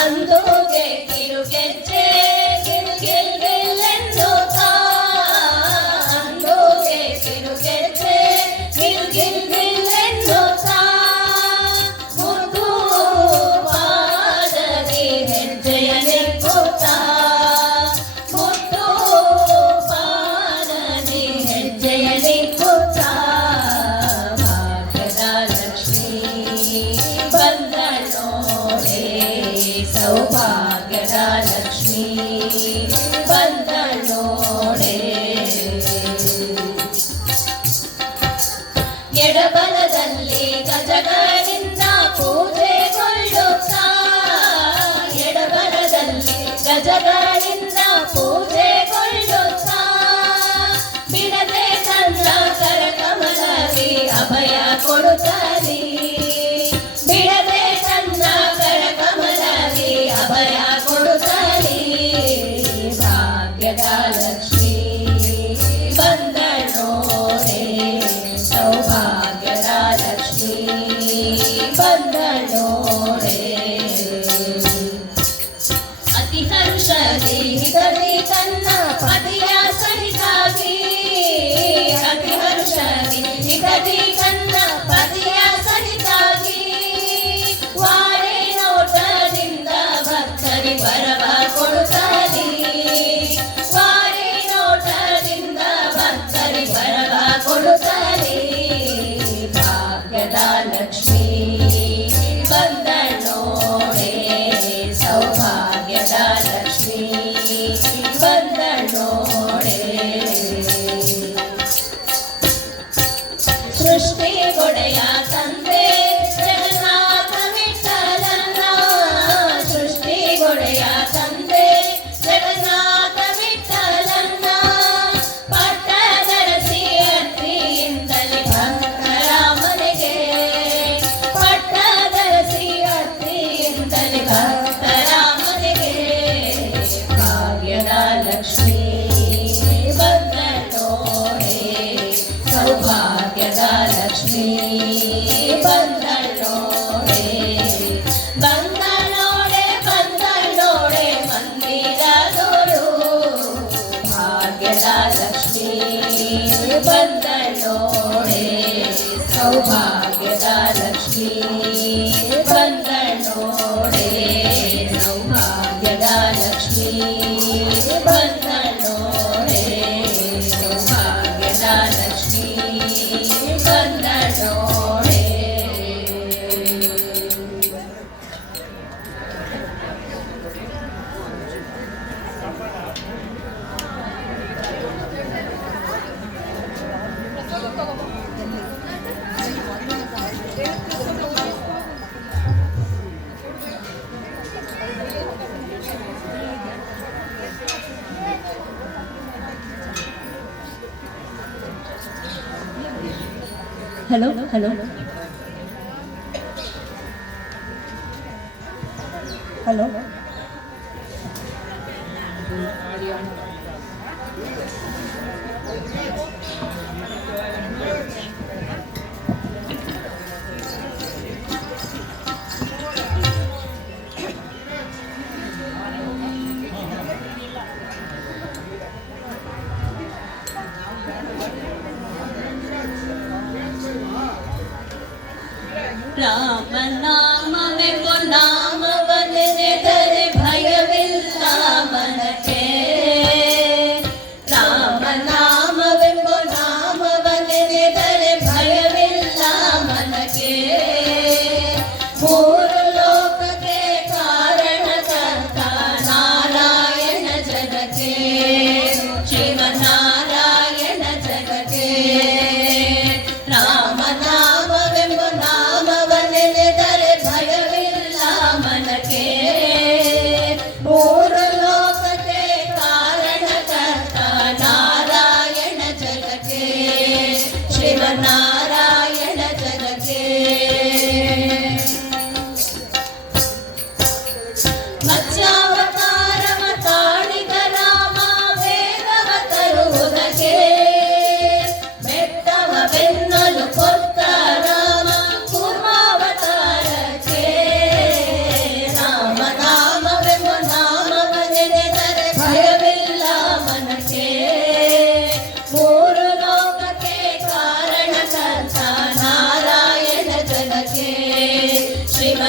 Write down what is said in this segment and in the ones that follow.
ಅಂದೋಗೆ ಕಿರುಗೆಜ್ಜೆ ಗಿಲ್ ಗಿಲ್ ಗಿಲ್ ಎನ್ನುತ್ತಾ, ಅಂದೋಗೆ ಕಿರುಗೆಜ್ಜೆ ಗಿಲ್ ಗಿಲ್ ಗಿಲ್ ಎನ್ನುತ್ತಾ, ಮುದ್ದು ಪಾದದಿ ಹೆಜ್ಜೆಯ ನೆಕ್ಕುತ್ತಾ, ಮುದ್ದು ಪಾದದಿ ಹೆಜ್ಜೆಯ ನೆಕ್ಕುತ್ತಾ, ಭಾಗ್ಯದ ಲಕ್ಷ್ಮೀ ಬಂದಳೋಡೆ, ಸೌಭಾಗ್ಯದ ಲಕ್ಷ್ಮೀ ಬಂದಳೋಡೆ. ಎಡಬಲದಲ್ಲಿ ಗಜಗಳಿಂದ ಪೂಜೆಗೊಳ್ಳುತ್ತಾ, ಎಡಬಲದಲ್ಲಿ ಗಜಗಳಿಂದ ಪೂಜೆಗೊಳ್ಳುತ್ತಾ, ಬಿಡದೆ ತನ್ನ ಕರಕಮಲದಿ ಅಭಯ ಕೊಡುತ್ತಾರೆ, ಬಿಡದೆ ತನ್ನ ಕರಕಮಲದಿ ಅಭಯ ಕೊಡುತ್ತಾರೆ. ಭಾಗ್ಯದ ಲಕ್ಷ್ಮೀ ಬಂದಳೋಡೆ, ಸೌಭಾಗ್ಯದ ಲಕ್ಷ್ಮೀ ಬಂದಳೋಡೆ. ಅತಿ ಹರ್ಷದಿ ಹಿತದಿ ತನ್ನ ಪತಿಯ ಸಹಿತಾಗಿ, ಅತಿ ಹರ್ಷದಿ ಹಿತದಿ ತನ್ನ ಪತಿಯ ಸಹಿತಾಗಿ, ವಾರೆ ನೋಟದಿಂದ ಭಕ್ತರಿ ವರವ ಕೊಡುತ್ತಾರೆ, ವಾರೆ ನೋಟದಿಂದ ಭಕ್ತರಿ ವರವ ಕೊಡುತ್ತಾರೆ. ಭಾಗ್ಯದ ಲಕ್ಷ್ಮೀ ಬಂದಳೋಡೆ, ಸೌಭಾಗ್ಯದ ಲಕ್ಷ್ಮೀ ಬಂದಳೋಡೆ. ಸೃಷ್ಟಿ ಗೊಡೆಯ ತಂದೆ ಜಗನ್ನಾಥ ವಿಠಲನ, ಸೃಷ್ಟಿ ಗೊಡೆಯ ತಂದೆ ಜಗನ್ನಾಥ ವಿಠಲನ, ಪಟ್ಟದರಸಿ ಅತ್ತಿಯಿಂದಲೇ ಭಕ್ತರ ಮನೆಗೆ, ಪಟ್ಟದರಸಿ ಅತ್ತಿಯಿಂದಲೇ ಭಕ್ತರ ಮನೆಗೆ. ಭಾಗ್ಯದ ಲಕ್ಷ್ಮೀ ಬಂದಳೋಡೆ, ಸೌಭಾಗ್ಯದ ಲಕ್ಷ್ಮೀ ಬಂದಳೋಡೆ, ಬಂದಳೋಡೆ ಬಂದಳೋಡೆ ಮಂದಿರದೋಳು. ಭಾಗ್ಯದ ಲಕ್ಷ್ಮೀ ಬಂದಳೋಡೆ, ಸೌಭಾಗ್ಯದ ಲಕ್ಷ್ಮೀ ಬಂದಳೋಡೆ, ಸೌಭಾಗ್ಯದ ಲಕ್ಷ್ಮೀ ಬಂದಳೋಡೆ, ಸೌಭಾಗ್ಯದ ಲಕ್ಷ್ಮೀ ಬಂದಳೋಡೆ. ಹಲೋ ಹಲೋ ಹಲೋ ರಾಮನಾಮವೆಂಬ ನಾಮವನೆನೆದರೆ ಭಯವಿಲ್ಲ ಮನಕ್ಕೆ, ರಾಮನಾಮವೆಂಬ ನಾಮವನೆನೆದರೆ ಭಯವಿಲ್ಲ ಮನಕ್ಕೆ. ಮೂರು ಲೋಕಕ್ಕೆ ಕಾರಣಕರ್ತ ನಾರಾಯಣ ಜಗಕ್ಕೆ, ಶಿವನಾರಾಯಣ ಜಗಕ್ಕೆ. ರಾಮನಾಮವೆಂಬ ನಾಮವನೆನೆದರೆ ಭಯವಿಲ್ಲ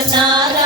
ನಾರಾಯಣ